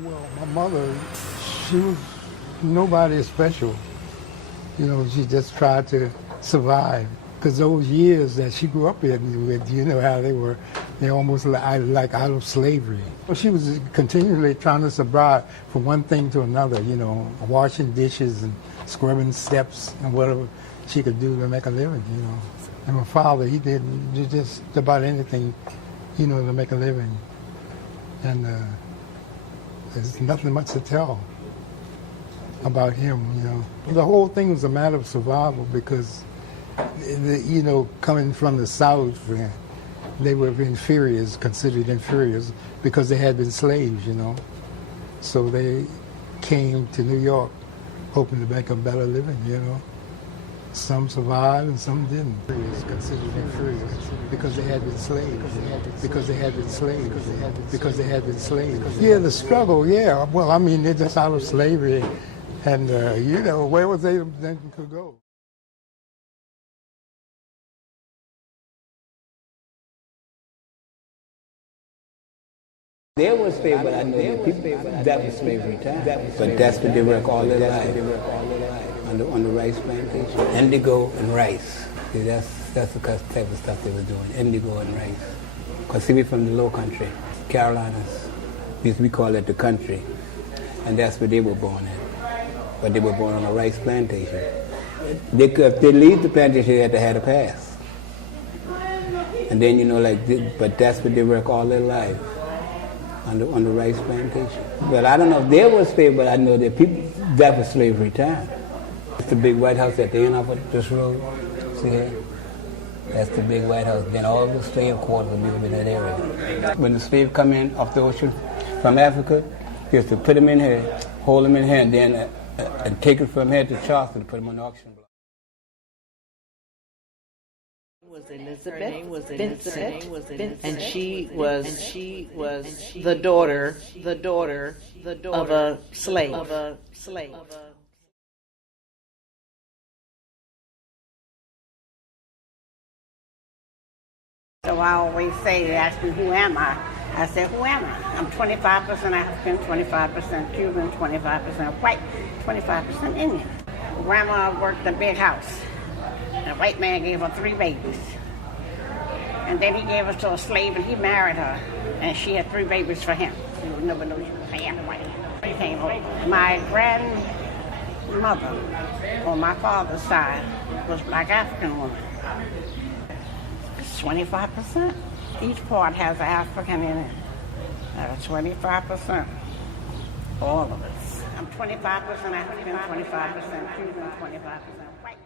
Well, my mother, she was nobody special. You know, she just tried to survive. Because those years that she grew up in with, you know how they almost like out of slavery. She was continually trying to survive from one thing to another, you know, washing dishes and scrubbing steps and whatever she could do to make a living, you know. And my father, he did just about anything, you know, to make a living. And there's nothing much to tell about him, you know. The whole thing was a matter of survival because, you know, coming from the South, they were inferiors, considered inferiors, because they had been slaves, you know. So they came to New York hoping to make a better living, you know. Some survived and some didn't. Considered inferiors because they had been slaves, because they had been slaves, because they had been slaves. Yeah, the struggle, yeah. Well, I mean, they're just out of slavery, and, you know, where was they could go? There was slavery, but I know the people that was slavery time. But that's what they work all their life on the rice plantation. Indigo and rice. See, that's the type of stuff they were doing. Indigo and rice. Because see, we're from the low country, Carolinas. We call it the country, and that's where they were born in. But they were born on a rice plantation. If they leave the plantation, they had to have a pass. And then, you know, but that's what they work all their life. On the rice plantation. Well, I don't know if there was slavery, but I know that people, that was slavery time. It's the big White House at the end of this road. See here? That's the big White House. Then all the slave quarters will be in that area. When the slaves come in off the ocean from Africa, you have to put them in here, hold them in here, and then and take it from here to Charleston and put them on the auction block. Elizabeth Vincent, and she was the daughter of a slave. So I always say, they ask me, who am I? I say, who am I? I'm 25% African, 25% Cuban, 25% white, 25% Indian. Grandma worked a big house. The white man gave her 3 babies. And then he gave us to a slave and he married her. And she had 3 babies for him. You never knew she was half white. He came home. My grandmother on my father's side was a black African woman. It's 25%. Each part has an African in it. 25%. All of us. I'm 25% African, 25% Cuban, 25% white.